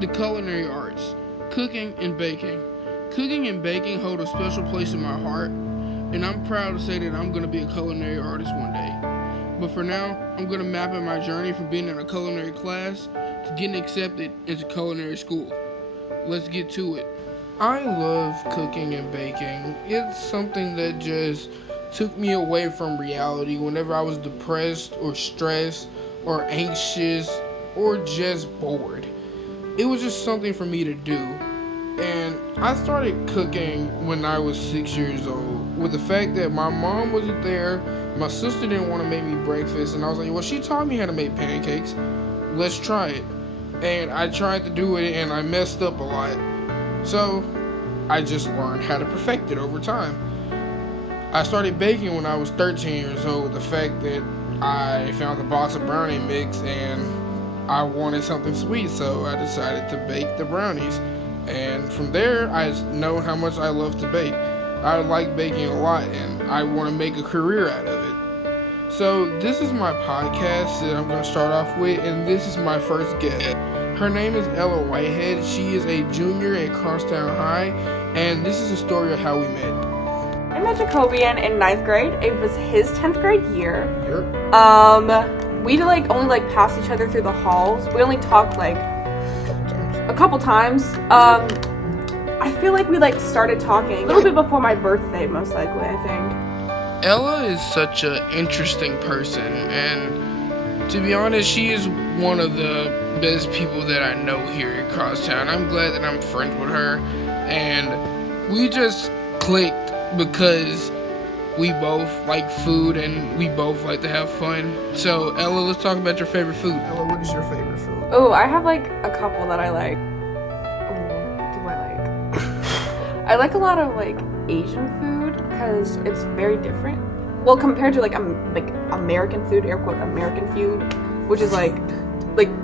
The culinary arts, cooking and baking. Cooking and baking hold a special place in my heart, and I'm proud to say that I'm going to be a culinary artist one day. But for now, I'm going to map out my journey from being in a culinary class to getting accepted into culinary school. Let's get to it. I love cooking and baking. It's something that just took me away from reality whenever I was depressed or stressed or anxious or just bored. It was just something for me to do. And I started cooking when I was 6 years old. With the fact that my mom wasn't there, my sister didn't want to make me breakfast, and I was like, well, she taught me how to make pancakes. Let's try it. And I tried to do it, and I messed up a lot. So I just learned how to perfect it over time. I started baking when I was 13 years old. The fact that I found a box of brownie mix and I wanted something sweet, so I decided to bake the brownies. And from there, I know how much I love to bake. I like baking a lot, and I want to make a career out of it. So this is my podcast that I'm going to start off with, and this is my first guest. Her name is Ella Whitehead. She is a junior at Crosstown High, and this is the story of how we met. I met Jacobian in 9th grade. It was his 10th grade year. Yep. We only pass each other through the halls. We only talked a couple times. I feel like we started talking a little bit before my birthday, most likely, I think. Ella is such an interesting person, and to be honest, she is one of the best people that I know here at Crosstown. I'm glad that I'm friends with her, and we just clicked because we both like food and we both like to have fun. So Ella, let's talk about your favorite food. Ella, what is your favorite food? Oh, I have a couple that I like. Oh, do I like? I like a lot of Asian food because it's very different. Well, compared to American food, air quote American food, which is like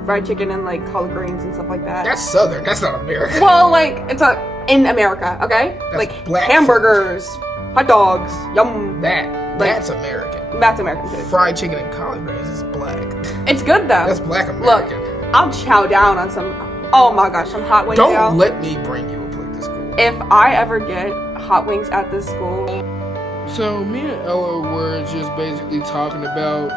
fried chicken and collard greens and stuff like that. That's Southern. That's not American. Well, it's in America, okay? That's black hamburgers, hot dogs, yum. That's American. That's American food. Fried chicken and collard greens is black. It's good though. That's black American. Look, I'll chow down on some. Oh my gosh, some hot wings. Don't let me bring you a plate to school. If I ever get hot wings at this school. So me and Ella were just basically talking about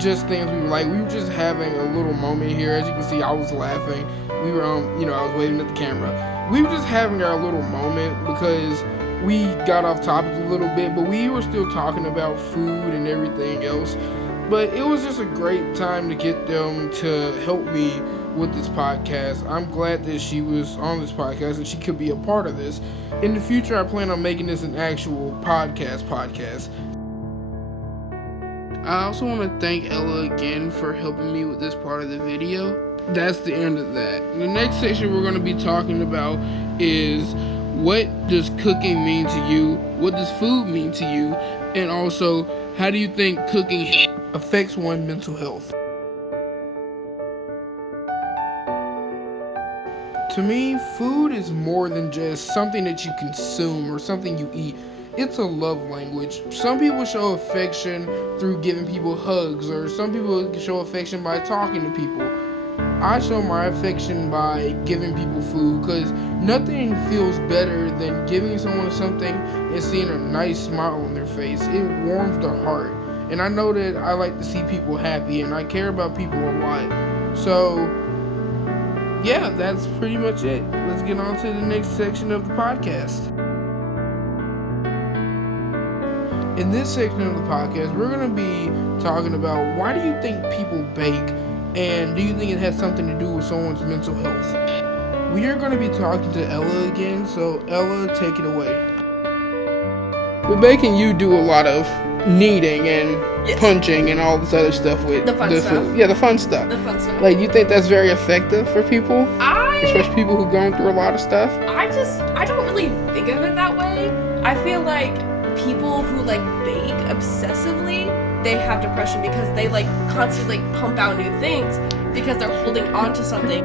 just things we were like. We were just having a little moment here. As you can see, I was laughing. We were I was waving at the camera. We were just having our little moment because we got off topic a little bit, but we were still talking about food and everything else. But it was just a great time to get them to help me with this podcast. I'm glad that she was on this podcast and she could be a part of this. In the future, I plan on making this an actual podcast. I also want to thank Ella again for helping me with this part of the video. That's the end of that. The next section we're going to be talking about is what does cooking mean to you? What does food mean to you? And also, how do you think cooking affects one's mental health? To me, food is more than just something that you consume or something you eat. It's a love language. Some people show affection through giving people hugs, or some people show affection by talking to people. I show my affection by giving people food, because nothing feels better than giving someone something and seeing a nice smile on their face. It warms the heart. And I know that I like to see people happy, and I care about people a lot. So, yeah, that's pretty much it. Let's get on to the next section of the podcast. In this section of the podcast, we're going to be talking about why do you think people bake, and do you think it has something to do with someone's mental health? We are going to be talking to Ella again, so Ella, take it away. With baking, you do a lot of kneading and punching and all this other stuff with the fun stuff. Food. Yeah, the fun stuff. You think that's very effective for people? Especially people who've gone through a lot of stuff? I don't really think of it that way. I feel like people who bake obsessively, they have depression because they constantly pump out new things because they're holding on to something.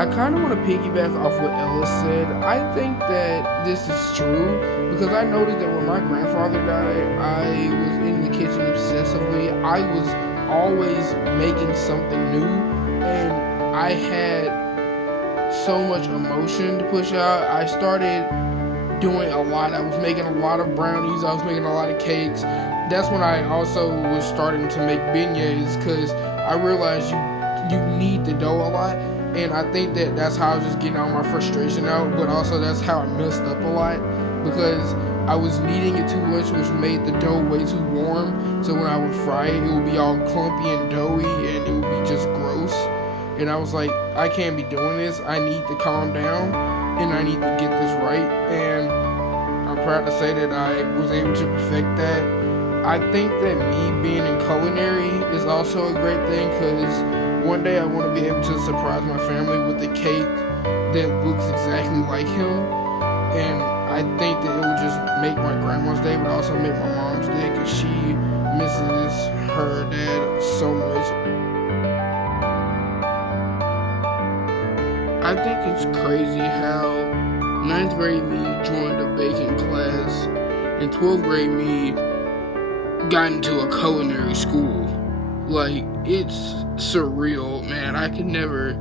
I kind of want to piggyback off what Ella said. I think that this is true because I noticed that when my grandfather died, I was in the kitchen obsessively. I was always making something new, and I had so much emotion to push out, I started doing a lot. I was making a lot of brownies. I was making a lot of cakes. That's when I also was starting to make beignets, because I realized you need the dough a lot. And I think that that's how I was just getting all my frustration out, but also that's how I messed up a lot, because I was kneading it too much, which made the dough way too warm. So when I would fry it, it would be all clumpy and doughy, and it would be just gross. And I was like, I can't be doing this. I need to calm down, and I need to get this right. And I'm proud to say that I was able to perfect that. I think that me being in culinary is also a great thing, because one day I want to be able to surprise my family with a cake that looks exactly like him. And I think that it will just make my grandma's day, but also make my mom's day, because she misses her dad so much. I think it's crazy how 9th grade me joined a baking class, and 12th grade me got into a culinary school. Like, it's surreal, man. I could never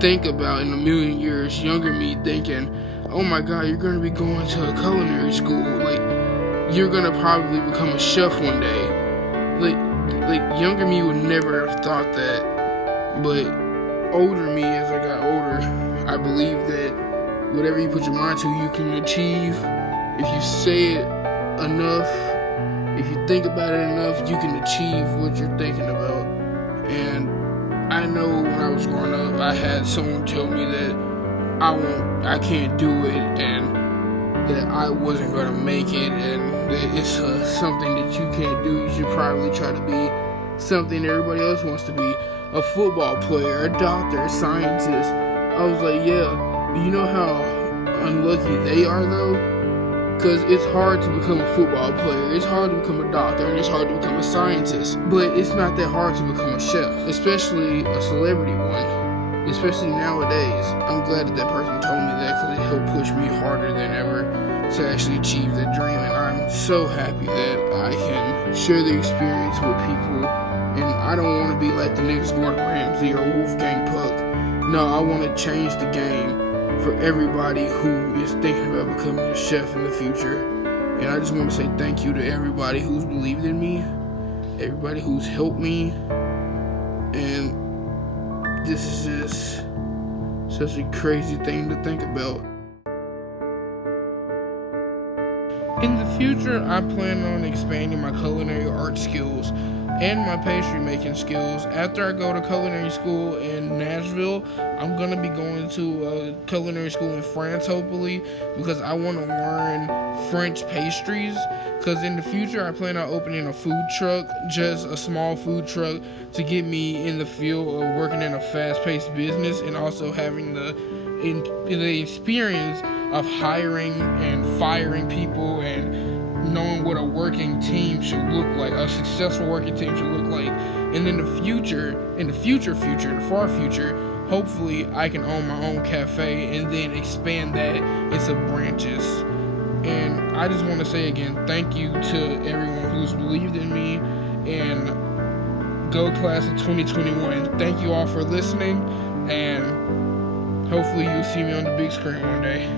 think about in a million years younger me thinking, oh my god, you're gonna be going to a culinary school. Like, you're gonna probably become a chef one day. Like younger me would never have thought that. But older me, as I got older, I believe that whatever you put your mind to, you can achieve. If you say it enough, if you think about it enough, you can achieve what you're thinking about. And I know when I was growing up, I had someone tell me that I can't do it, and that I wasn't going to make it, and that it's something that you can't do. You should probably try to be something everybody else wants to be. A football player, a doctor, a scientist. I was like, yeah, you know how unlucky they are though? Because it's hard to become a football player, it's hard to become a doctor, and it's hard to become a scientist. But it's not that hard to become a chef, especially a celebrity one, especially nowadays. I'm glad that person told me that, because it helped push me harder than ever to actually achieve that dream. And I'm so happy that I can share the experience with people. And I don't want to be like the next Gordon Ramsay or Wolfgang Puck. No, I want to change the game for everybody who is thinking about becoming a chef in the future. And I just want to say thank you to everybody who's believed in me, everybody who's helped me, and this is just such a crazy thing to think about. In the future, I plan on expanding my culinary art skills and my pastry making skills. After I go to culinary school in Nashville, I'm going to be going to a culinary school in France, hopefully, because I want to learn French pastries. Because in the future, I plan on opening a food truck, just a small food truck, to get me in the field of working in a fast-paced business, and also having the experience of hiring and firing people, and knowing what a working team should look like, a successful working team should look like. And in the far future, hopefully I can own my own cafe and then expand that into branches. And I just want to say again, thank you to everyone who's believed in me, and go class of 2021. Thank you all for listening, and hopefully you'll see me on the big screen one day.